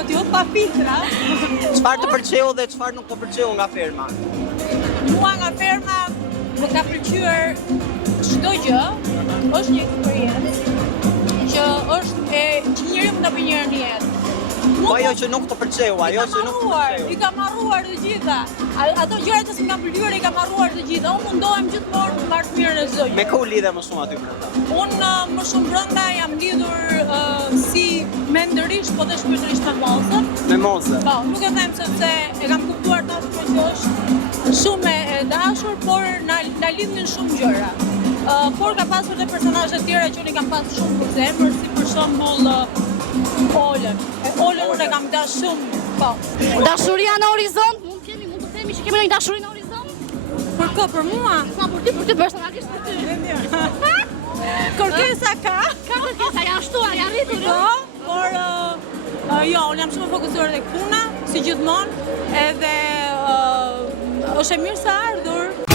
thotë jo pa filtra. Çfarë të pëlqeu dhe çfarë nuk të pëlqeu nga ferma? Mua nga ferma më ka pëlqyer çdo gjë, është një eksperiencë që është që njëri mund ta bëjë një herë në jetë. Po ajo që nuk të pëlqeu, ajo që nuk të pëlqeu. I kam harruar të gjitha. Ato gjërat që s'm kanë pëlqyer i kam harruar të gjitha. Unë mundohem gjithmonë të marr të mirën e çdo gjë. Me kë u lidhe më shumë aty brenda? Unë më shumë brenda jam lidhur si mendërisht, po dhe shpirtërisht me mozën. Me mozë. Po, nuk e them sepse e kam kuptuar tashmë që është shumë e dashur, por na lidhin shumë gjëra. Por ka pasur dhe personazhe të tjera që unë i kam pasur shumë për zemër, si për shembull Olën. Olën unë e kam dashur shumë. Po. Dashuria në horizont, mund të themi që kemi një dashuri në horizont? Për kë, për mua? Sa për ty personalisht për ty. Kërkesa ka? Ka kërkesa, janë shtuar, janë rritur. Po, por jo, unë jam shumë fokusuar tek puna, si gjithmonë, edhe është e mirë se ardhur.